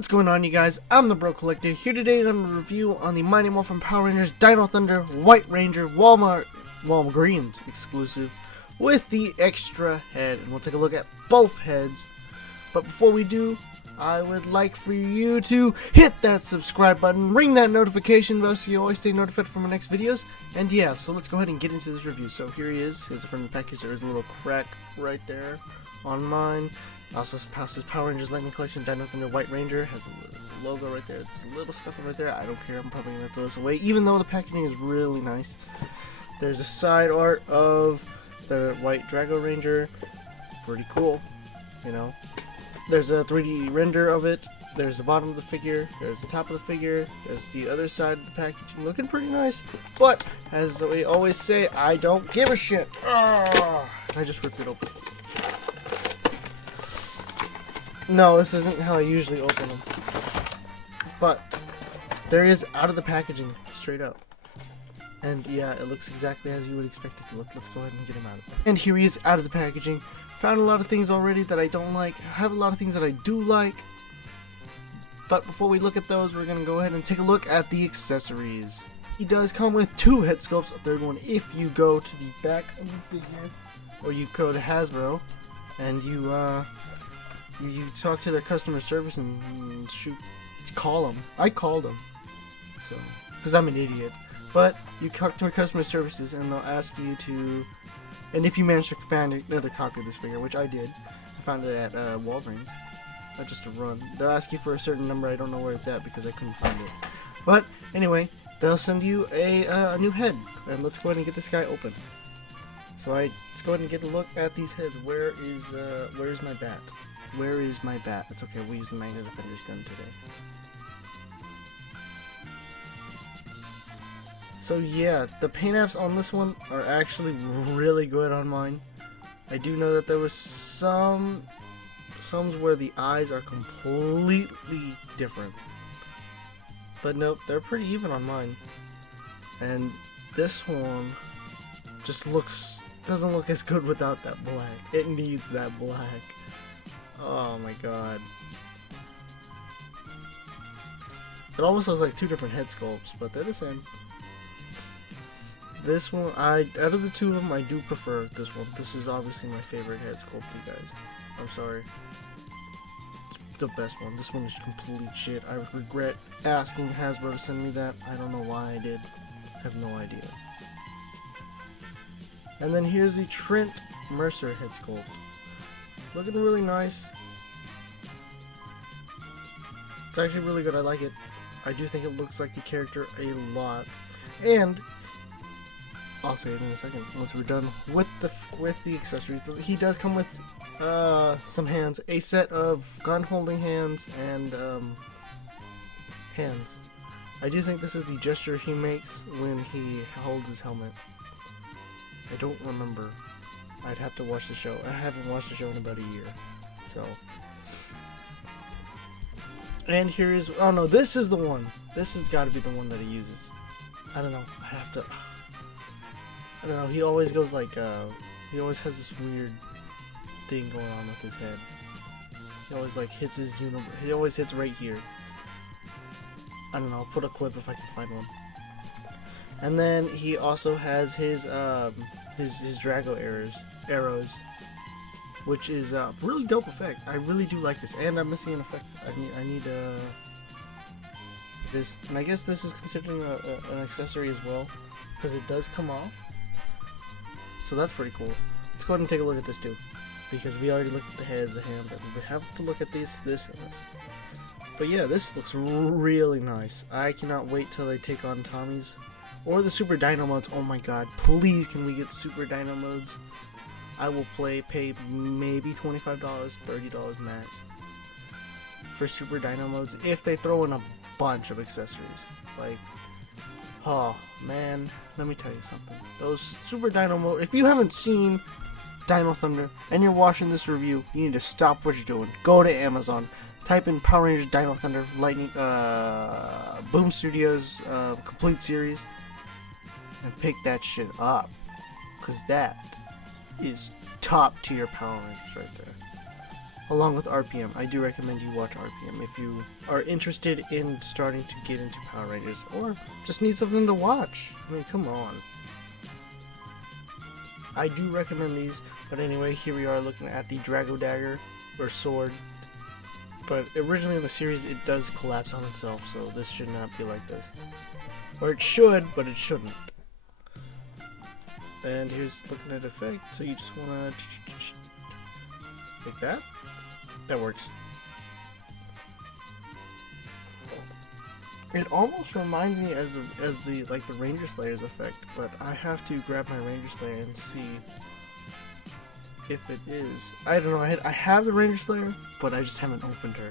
What's going on, you guys? I'm the Bro Collector here today on a review on the Mighty Morphin Power Rangers Dino Thunder White Ranger Walgreens exclusive with the extra head, and we'll take a look at both heads. But before we do, I would like for you to hit that subscribe button, ring that notification bell so you always stay notified for my next videos. And yeah, so let's go ahead and get into this review. So here he is. Here's from the package. There is a little crack right there on mine. Also, says Power Rangers Lightning Collection Dino Thunder White Ranger. Has a logo right there. There's a little scuffle right there. I don't care. I'm probably going to throw this away, even though the packaging is really nice. There's a side art of the White Drago Ranger. Pretty cool, you know. There's a 3D render of it. There's the bottom of the figure. There's the top of the figure. There's the other side of the packaging. Looking pretty nice. But, as we always say, I don't give a shit. I just ripped it open. No, this isn't how I usually open them. But, there is out of the packaging, straight up. And yeah, it looks exactly as you would expect it to look. Let's go ahead and get him out of there. And here he is out of the packaging. Found a lot of things already that I don't like. Have a lot of things that I do like. But before we look at those, we're going to go ahead and take a look at the accessories. He does come with 2 head sculpts, a third one if you go to the back of the figure. Or you go to Hasbro and you talk to their customer service and call them. I called them, so, because I'm an idiot. But you talk to customer services and they'll ask you to, and if you manage to find another copy of this figure, which I did, I found it at Walgreens, just a run. They'll ask you for a certain number. I don't know where it's at because I couldn't find it. But anyway, they'll send you a new head, and let's go ahead and get this guy open. So let's go ahead and get a look at these heads. Where is my bat? Where is my bat? It's okay. We'll use the Magi Defender's gun today. So yeah, the paint apps on this one are actually really good on mine. I do know that there was some where the eyes are completely different. But nope, they're pretty even on mine. And this one just doesn't look as good without that black. It needs that black. Oh my god. It almost looks like 2 different head sculpts, but they're the same. This one, out of the 2 of them, I do prefer this one. This is obviously my favorite head sculpt, you guys. I'm sorry. It's the best one. This one is complete shit. I regret asking Hasbro to send me that. I don't know why I did. I have no idea. And then here's the Trent Mercer head sculpt. Looking really nice. It's actually really good. I like it. I do think it looks like the character a lot. And I'll say it in a second once we're done with the accessories. He does come with some hands, a set of gun holding hands and hands. I do think this is the gesture he makes when he holds his helmet. I don't remember. I'd have to watch the show. I haven't watched the show in about a year. So. And here is, oh no, this is the one. This has got to be the one that he uses. I don't know. I don't know. He always goes like, he always has this weird thing going on with his head. He always like hits his he always hits right here. I don't know. I'll put a clip if I can find one. And then he also has his Drago arrows, which is a really dope effect. I really do like this, and I'm missing an effect. I need this, and I guess this is considered an accessory as well, because it does come off. So that's pretty cool. Let's go ahead and take a look at this too, because we already looked at the heads, the hands, and we have to look at this and this. But yeah, this looks really nice. I cannot wait till they take on Tommy's. Or the Super Dino modes. Oh my god, please can we get Super Dino modes? I will pay maybe $25, $30 max for Super Dino modes if they throw in a bunch of accessories. Like, oh man, let me tell you something. Those Super Dino modes, if you haven't seen Dino Thunder and you're watching this review, you need to stop what you're doing. Go to Amazon. Type in Power Rangers Dino Thunder Lightning Boom Studios complete series and pick that shit up, cause that is top tier Power Rangers right there. along with RPM. I do recommend you watch RPM if you are interested in starting to get into Power Rangers, or just need something to watch. I mean, come on. I do recommend these, but anyway, here we are looking at the Drago Dagger, or sword. But originally in the series, it does collapse on itself, so this should not be like this. Or it should, but it shouldn't. And here's looking at effect, so you just wanna like that. That works. It almost reminds me as the like the Ranger Slayer's effect, but I have to grab my Ranger Slayer and see if it is. I don't know. I have the Ranger Slayer, but I just haven't opened her.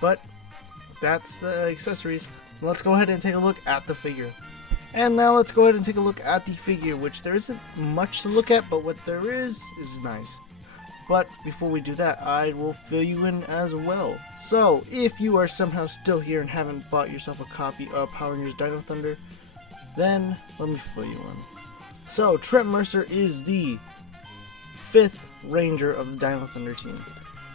But that's the accessories. Let's go ahead and take a look at the figure. And now let's go ahead and take a look at the figure, which there isn't much to look at, but what there is nice. But before we do that, I will fill you in as well. So, if you are somehow still here and haven't bought yourself a copy of Power Rangers Dino Thunder, then let me fill you in. So, Trent Mercer is the 5th Ranger of the Dino Thunder team.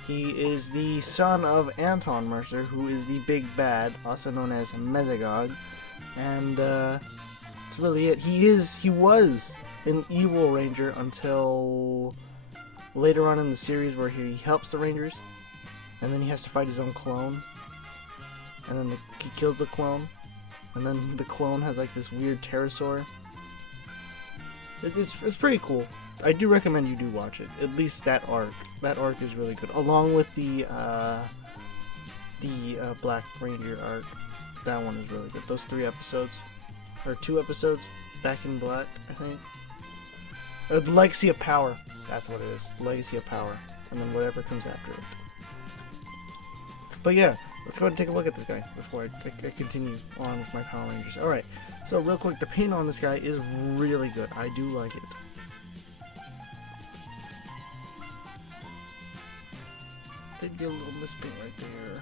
He is the son of Anton Mercer, who is the big bad, also known as Mesogog. And that's really it. He was an evil ranger until later on in the series, where he helps the Rangers, and then he has to fight his own clone, and then he kills the clone, and then the clone has like this weird pterosaur. It's pretty cool. I do recommend you do watch it. At least that arc. That arc is really good, along with the Black Ranger arc. That one is really good. Those 3 episodes, or 2 episodes, Back in Black, I think. The Legacy of Power. That's what it is. Legacy of Power. And then whatever comes after it. But yeah, let's go ahead and take a look at this guy before I continue on with my Power Rangers. Alright, so real quick, the paint on this guy is really good. I do like it. Did get a little mispaint right there.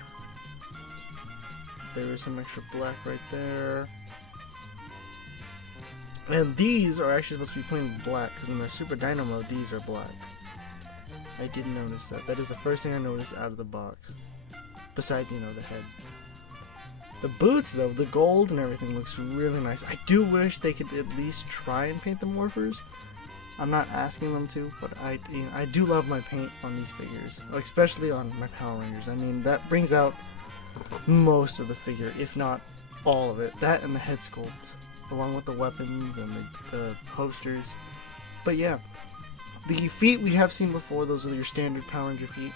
There is some extra black right there. And these are actually supposed to be plain black, because in their Super Dino mode, these are black. I did notice that. That is the first thing I noticed out of the box. Besides, you know, the head. The boots, though, the gold and everything looks really nice. I do wish they could at least try and paint the morphers. I'm not asking them to, but I do love my paint on these figures. Especially on my Power Rangers. I mean, that brings out most of the figure, if not all of it. That and the head sculpt, along with the weapons and the posters. But yeah, the feet we have seen before. Those are your standard Power Ranger feet.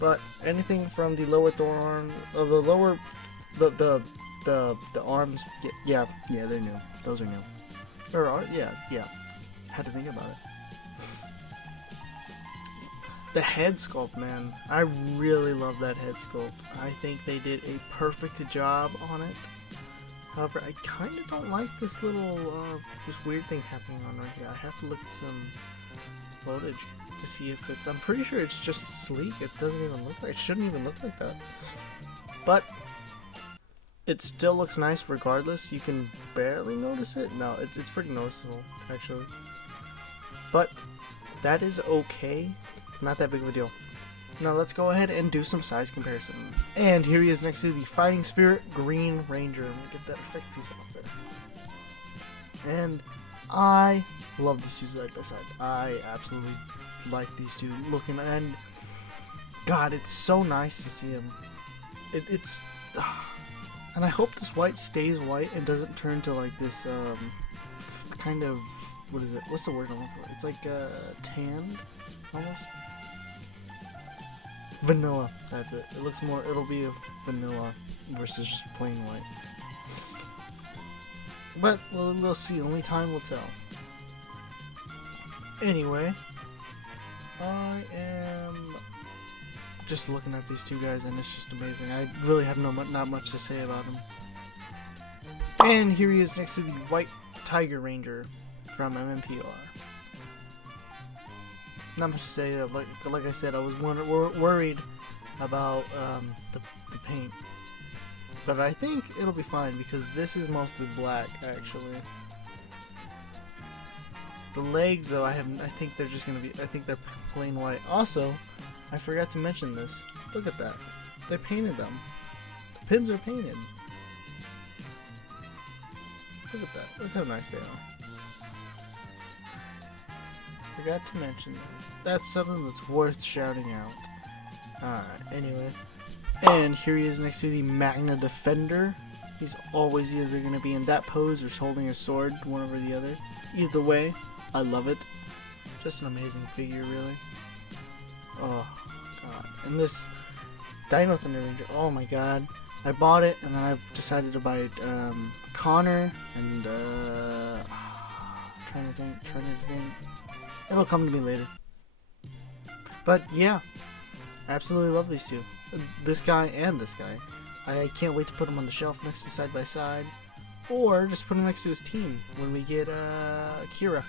But anything from the lower forearm, the lower, the arms, yeah, they're new. Those are new. Or yeah. Had to think about it. The head sculpt, man. I really love that head sculpt. I think they did a perfect job on it. However, I kind of don't like this little, this weird thing happening on right here. I have to look at some footage to see if it's, I'm pretty sure it's just sleek. It doesn't even look like, it shouldn't even look like that. But it still looks nice regardless. You can barely notice it. No, it's pretty noticeable, actually. But that is okay. Not that big of a deal. Now let's go ahead and do some size comparisons. And here he is next to the Fighting Spirit Green Ranger. Let me get that effect piece off there. And I love these two side by side. I absolutely like these two looking, and God, it's so nice to see them. It's and I hope this white stays white and doesn't turn to like this kind of, what is it? What's the word I'm looking for? It's like tanned almost. Vanilla, that's it. It looks more, it'll be a vanilla versus just plain white. But we'll see, only time will tell. Anyway, I am just looking at these two guys and it's just amazing. I really have not much to say about them. And here he is next to the White Tiger Ranger from MMPR. Not much to say. Like I said, I was worried about the paint, but I think it'll be fine because this is mostly black, actually. The legs, though, I think they're just gonna be. I think they're plain white. Also, I forgot to mention this. Look at that. They painted them. The pins are painted. Look at that. Look how nice they are. Forgot to mention that. That's something that's worth shouting out. Alright, anyway. And here he is next to the Magi Defender. He's always either going to be in that pose or holding a sword, one over the other. Either way, I love it. Just an amazing figure, really. Oh, God. And this Dino Thunder Ranger, oh my God. I bought it, and then I decided to buy Connor, and trying to think. It'll come to me later. But yeah, I absolutely love these two. This guy and this guy. I can't wait to put them on the shelf next to side by side, or just put him next to his team when we get Kira.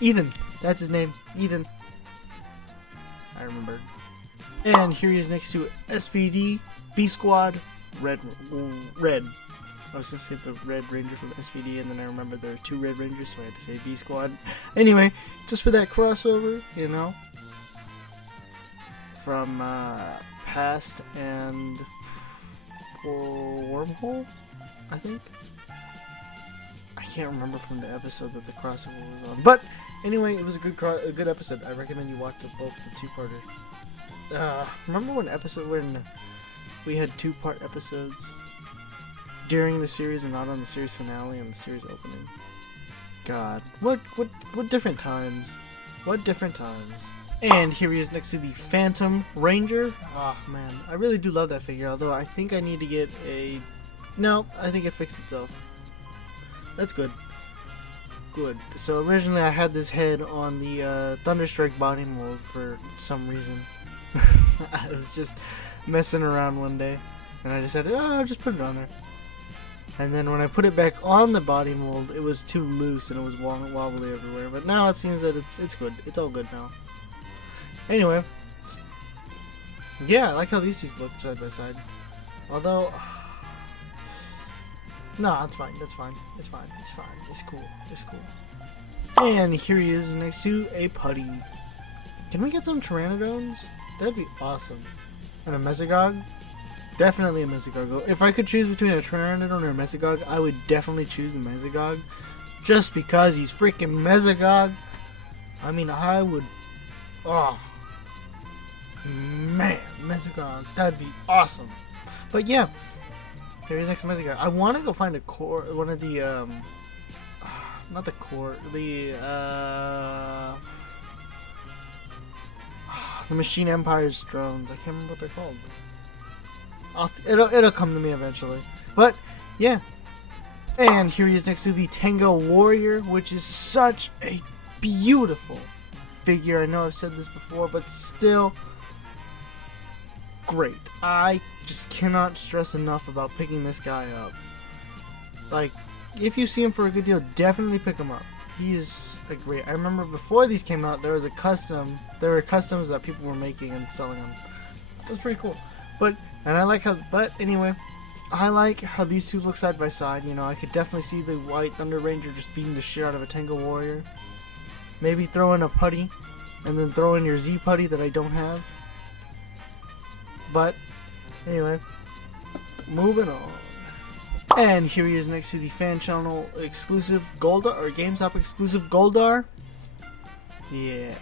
Ethan, that's his name. Ethan. I remembered. And here he is next to SPD B Squad Red. I was just hit the Red Ranger from SPD, and then I remembered there are two Red Rangers, so I had to say B Squad. Anyway, just for that crossover, you know, from Past and Wormhole, I think. I can't remember from the episode that the crossover was on, but anyway, it was a good episode. I recommend you watch both the two-parter. Remember when we had two-part episodes during the series and not on the series finale and the series opening? God, what different times? What different times? And here he is next to the Phantom Ranger. Oh man, I really do love that figure, although I think I need to get a... No, I think it fixed itself. That's good. Good. So originally I had this head on the Thunderstrike body mold for some reason. I was just messing around one day, and I decided, oh, I'll just put it on there. And then when I put it back on the body mold, it was too loose and it was wobbly everywhere. But now it seems that it's good. It's all good now. Anyway, yeah, I like how these two look side by side. Although, no, it's fine. That's fine. It's fine. It's fine. It's cool. It's cool. And here he is next to a putty. Can we get some Pteranodons? That'd be awesome. And a Mesogog? Definitely a Mesogog. If I could choose between a Pteranodon or a Mesogog, I would definitely choose the Mesogog. Just because he's freaking Mesogog. I mean, I would... Oh. Man, Mesogog. That'd be awesome. But yeah. Here he's next to Mesogog. I want to go find a core... One of the, not the core... The Machine Empire's drones. I can't remember what they're called. It'll come to me eventually. But yeah, and here he is next to the Tango Warrior, which is such a beautiful figure. I know I've said this before, but still great. I just cannot stress enough about picking this guy up. Like, if you see him for a good deal, definitely pick him up. He is a great. I remember before these came out, there were customs that people were making and selling them. That was pretty cool. But anyway, I like how these two look side by side. You know, I could definitely see the White Thunder Ranger just beating the shit out of a Tango Warrior. Maybe throw in a putty, and then throw in your Z putty that I don't have. But anyway, moving on. And here he is next to the Fan Channel exclusive Goldar, or GameStop exclusive Goldar. Yeah.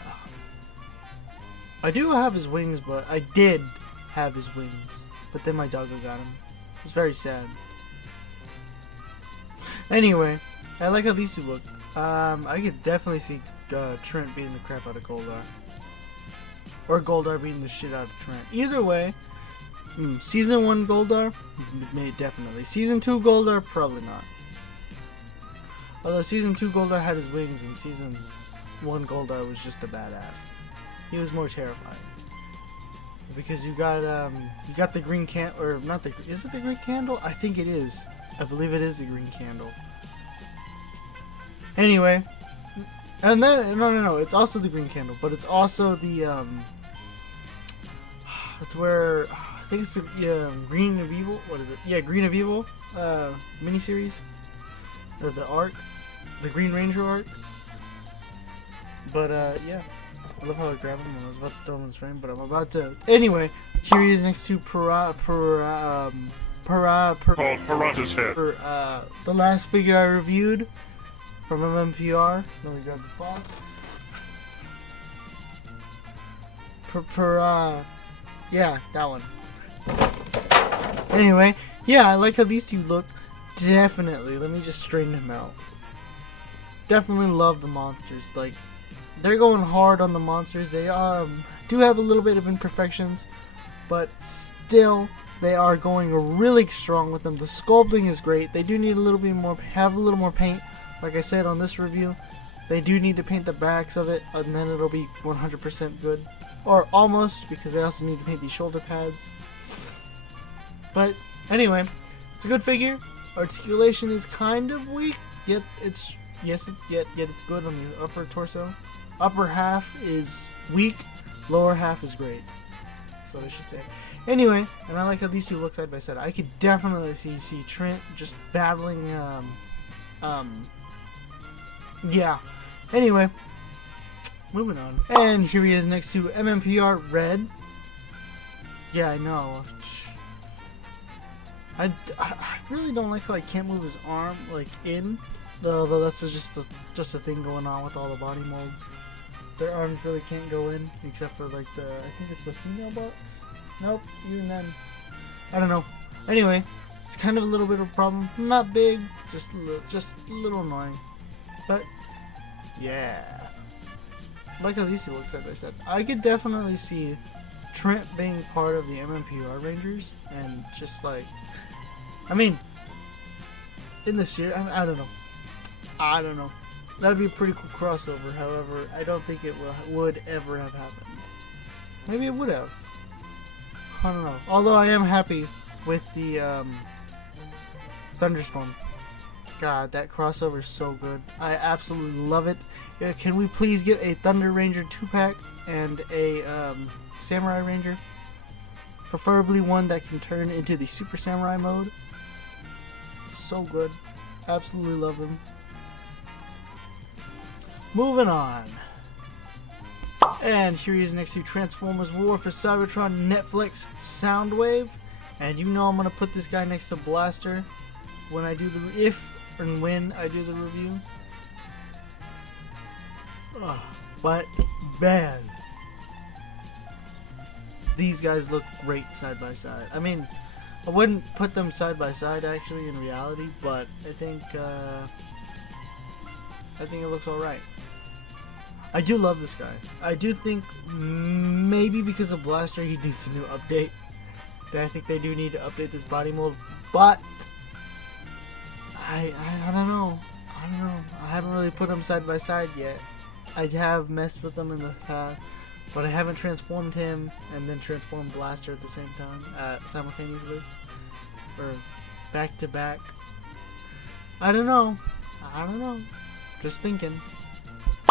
I do have his wings, but I did have his wings. But then my doggo got him. It's very sad. Anyway, I like how these two look. I could definitely see Trent beating the crap out of Goldar. Or Goldar beating the shit out of Trent. Either way, Season 1 Goldar, definitely. Season 2 Goldar, probably not. Although Season 2 Goldar had his wings, and Season 1 Goldar was just a badass. He was more terrifying. Because you got the green can, or not the, is it the green candle? I think it is. I believe it is the green candle. Anyway, and then, no, it's also the green candle, but it's also the, it's where, I think it's the, Green of Evil, what is it? Yeah, Green of Evil, miniseries, or the arc, the Green Ranger arc. But yeah, I love how I grabbed him and I was about to throw him in his frame, but I'm about to. Anyway, here he is next to Parata's head. the last figure I reviewed from MMPR. Let me grab the box. Yeah, that one. Anyway, yeah, I like how these two look. Definitely, let me just straighten him out. Definitely love the monsters. Like, they're going hard on the monsters. They do have a little bit of imperfections, but still, they are going really strong with them. The sculpting is great. They do need a little bit more, have a little more paint. Like I said on this review, they do need to paint the backs of it, and then it'll be 100% good. Or almost, because they also need to paint these shoulder pads. But anyway, it's a good figure. Articulation is kind of weak, yet it's yet it's good on the upper torso. Upper half is weak, lower half is great. So I should say. Anyway, and I like how these two look side by side. I could definitely see Trent just battling. Yeah. Anyway, moving on. And here he is next to MMPR Red. Yeah, I know. I really don't like how I can't move his arm like in. Though that's just a thing going on with all the body molds. Their arms really can't go in except for like I think it's the female box. Nope, even then. I don't know. Anyway, it's kind of a little bit of a problem. Not big, just a little annoying. But yeah, I like how these two look side by side. I could definitely see Trent being part of the MMPR Rangers and just like, I mean, in the series, I don't know. I don't know. That'd be a pretty cool crossover. However, I don't think it would ever have happened. Maybe it would have. I don't know. Although I am happy with the Thunderstorm. God, that crossover is so good. I absolutely love it. Can we please get a Thunder Ranger 2-pack and a Samurai Ranger? Preferably one that can turn into the Super Samurai mode. So good. Absolutely love them. Moving on. And here he is next to Transformers War for Cybertron Netflix Soundwave. And you know I'm going to put this guy next to Blaster when I do when I do the review. But man, these guys look great side by side. I mean, I wouldn't put them side by side actually in reality, but I think it looks alright. I do love this guy. I do think maybe because of Blaster he needs a new update. I think they do need to update this body mold, but I don't know. I haven't really put them side by side yet. I have messed with them in the past, but I haven't transformed him and then transformed Blaster at the same time, simultaneously, or back to back. I don't know. Just thinking.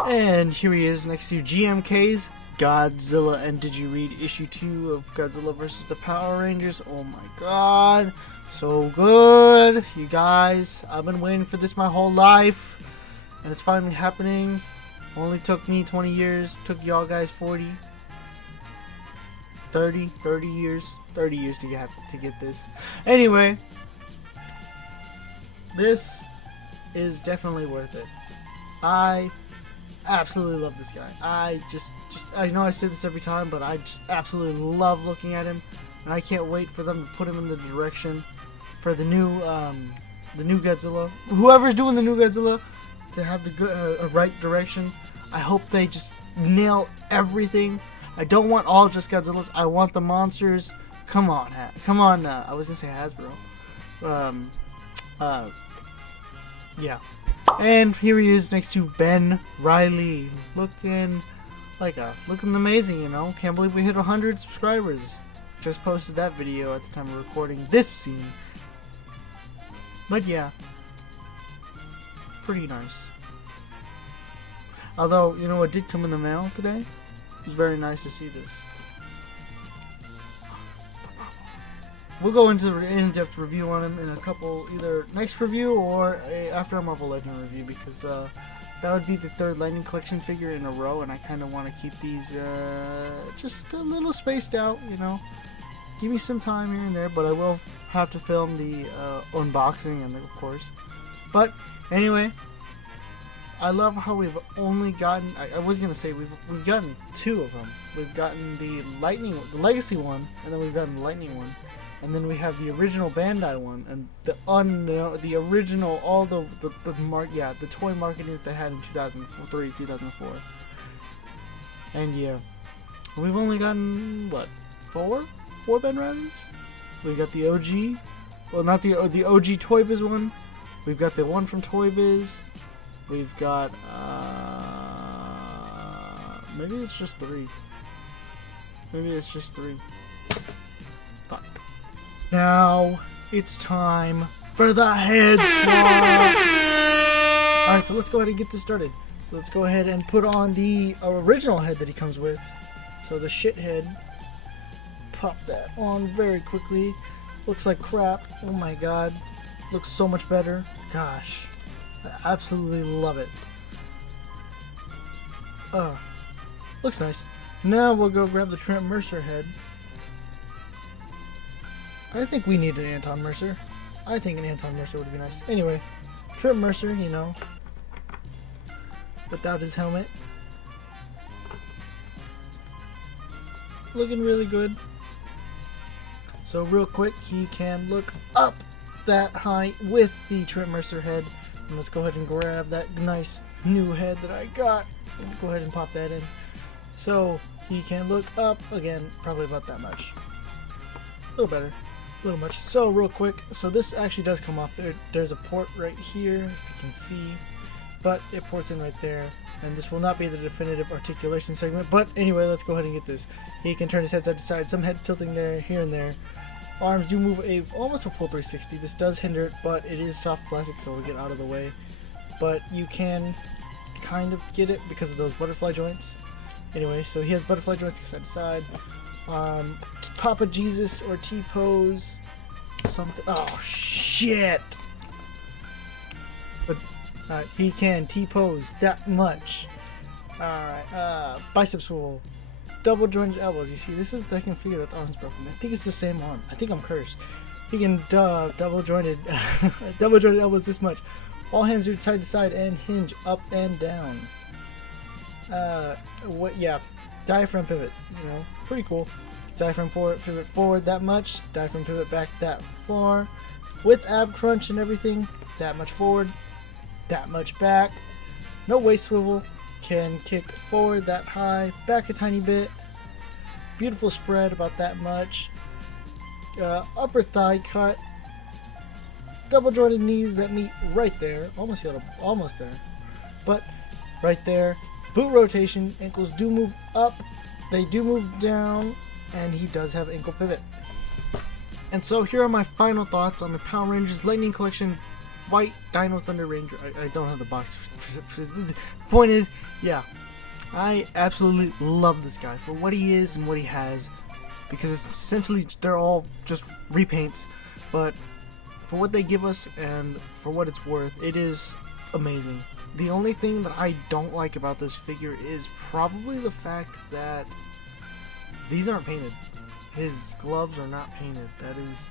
And here he is next to GMK's Godzilla. And did you read issue 2 of Godzilla vs. the Power Rangers? Oh my god. So good. You guys, I've been waiting for this my whole life. And it's finally happening. Only took me 20 years. Took y'all guys 40. 30 years. 30 years to get this. Anyway. This is definitely worth it. I absolutely love this guy. I know I say this every time, but I just absolutely love looking at him, and I can't wait for them to put him in the direction for the new Godzilla. Whoever's doing the new Godzilla, to have the right direction. I hope they just nail everything. I don't want all just Godzillas. I want the monsters. Come on, I was gonna say Hasbro. Yeah. And here he is next to Ben Riley, looking amazing, you know. Can't believe we hit 100 subscribers. Just posted that video at the time of recording this scene. But yeah, pretty nice. Although, you know what did come in the mail today? It was very nice to see this. We'll go into the in-depth review on him in a couple, either next review or after a Marvel Legend review, because that would be the third Lightning Collection figure in a row, and I kind of want to keep these just a little spaced out, you know. Give me some time here and there, but I will have to film the unboxing, and of course. But anyway, I love how we've only gotten. I was gonna say we've gotten 2 of them. We've gotten the Legacy one, and then we've gotten the Lightning one, and then we have the original Bandai one, and the original the toy marketing that they had in 2003, 2004. And yeah, we've only gotten what, 4 Ben Riders? We got the OG, well, not the OG Toy Biz one. We've got the one from Toy Biz. We've got maybe it's just 3. Maybe it's just 3. Fuck. Now it's time for the head swap. Alright, so let's go ahead and get this started. So let's go ahead and put on the original head that he comes with. So the shit head. Pop that on very quickly. Looks like crap. Oh my god. Looks so much better. Gosh. I absolutely love it. Looks nice. Now we'll go grab the Trent Mercer head. I think we need an Anton Mercer. I think an Anton Mercer would be nice. Anyway, Trent Mercer, you know, without his helmet. Looking really good. So real quick, he can look up that high with the Trent Mercer head. And let's go ahead and grab that nice new head that I got. Go ahead and pop that in. So he can look up again, probably about that much. A little better, a little much. So real quick, so this actually does come off. There's a port right here, if you can see, but it ports in right there. And this will not be the definitive articulation segment. But anyway, let's go ahead and get this. He can turn his head side to side, some head tilting there, here and there. Arms do move almost a full 360. This does hinder it, but it is soft plastic, so we'll get out of the way. But you can kind of get it because of those butterfly joints. Anyway, so he has butterfly joints side to side. Papa Jesus or T-pose, something. Oh shit! But he can T-pose that much. Alright, bicep swivel. Double jointed elbows. You see, this is the second figure that's arms broken. I think it's the same arm. I think I'm cursed. He can double jointed elbows this much. All hands are side to side and hinge up and down. Yeah, diaphragm pivot. You know, pretty cool. Diaphragm forward, pivot forward that much. Diaphragm pivot back that far. With ab crunch and everything, that much forward, that much back. No waist swivel. Can kick forward that high, back a tiny bit. Beautiful spread, about that much. Upper thigh cut. Double jointed knees that meet right there. Almost there. But right there. Boot rotation. Ankles do move up. They do move down. And he does have ankle pivot. And so here are my final thoughts on the Power Rangers Lightning Collection White Dino Thunder Ranger. I don't have the box. The point is, yeah, I absolutely love this guy for what he is and what he has, because it's essentially, they're all just repaints, but for what they give us and for what it's worth, it is amazing. The only thing that I don't like about this figure is probably the fact that these aren't painted. His gloves are not painted. That is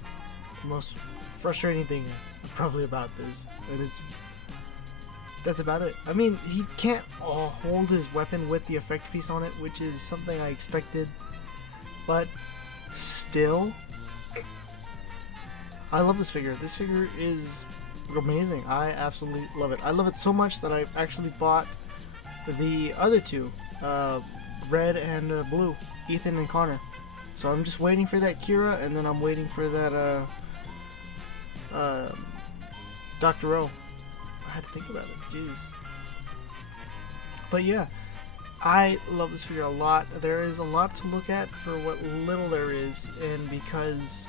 the most frustrating thing probably about this, and that's about it. I mean, he can't hold his weapon with the effect piece on it, which is something I expected, but still, I love this figure. This figure is amazing. I absolutely love it. I love it so much that I actually bought the other two, Red and Blue, Ethan and Connor. So I'm just waiting for that Kira, and then I'm waiting for that Dr. O. I had to think about it. Jeez. But yeah, I love this figure a lot. There is a lot to look at for what little there is, and because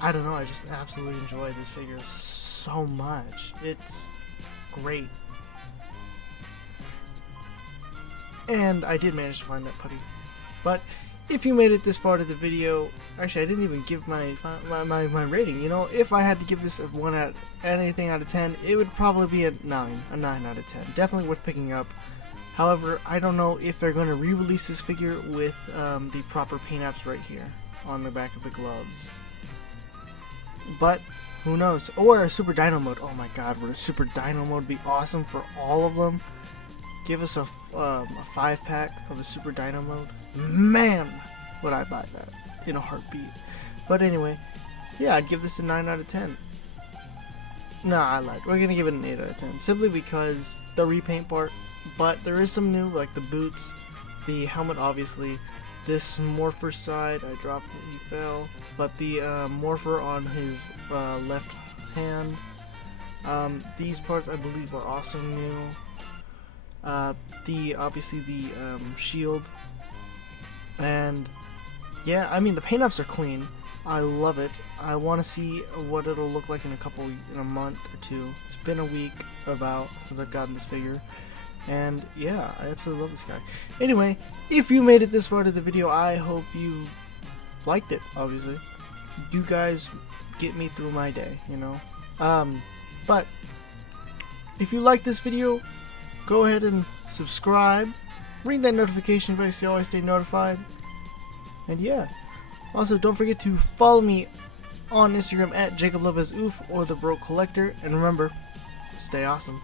I don't know, I just absolutely enjoy this figure so much. It's great. And I did manage to find that putty. But if you made it this far to the video, actually I didn't even give my rating, you know. If I had to give this a 1 out anything out of 10, it would probably be a 9 out of 10. Definitely worth picking up. However, I don't know if they're going to re-release this figure with the proper paint apps right here on the back of the gloves. But who knows? Or a Super Dino mode. Oh my god, would a Super Dino mode be awesome for all of them? Give us a 5-pack of a Super Dino mode. Man, would I buy that in a heartbeat. But anyway, yeah, I'd give this a 9 out of 10. Nah, I lied. We're gonna give it an 8 out of 10. Simply because the repaint part, but there is some new, like the boots, the helmet obviously, this morpher side, I dropped it, he fell, but the morpher on his left hand, these parts I believe are also new. Obviously the shield, and yeah, I mean the paint ups are clean. I love it. I want to see what it'll look like in a month or two. It's been a week about since I've gotten this figure, and yeah, I absolutely love this guy. Anyway, if you made it this far to the video, I hope you liked it. Obviously, you guys get me through my day, you know. But if you like this video, go ahead and subscribe, ring that notification bell so you always stay notified, and yeah, also don't forget to follow me on Instagram at JacobLopezOof or The Broke Collector, and remember, stay awesome.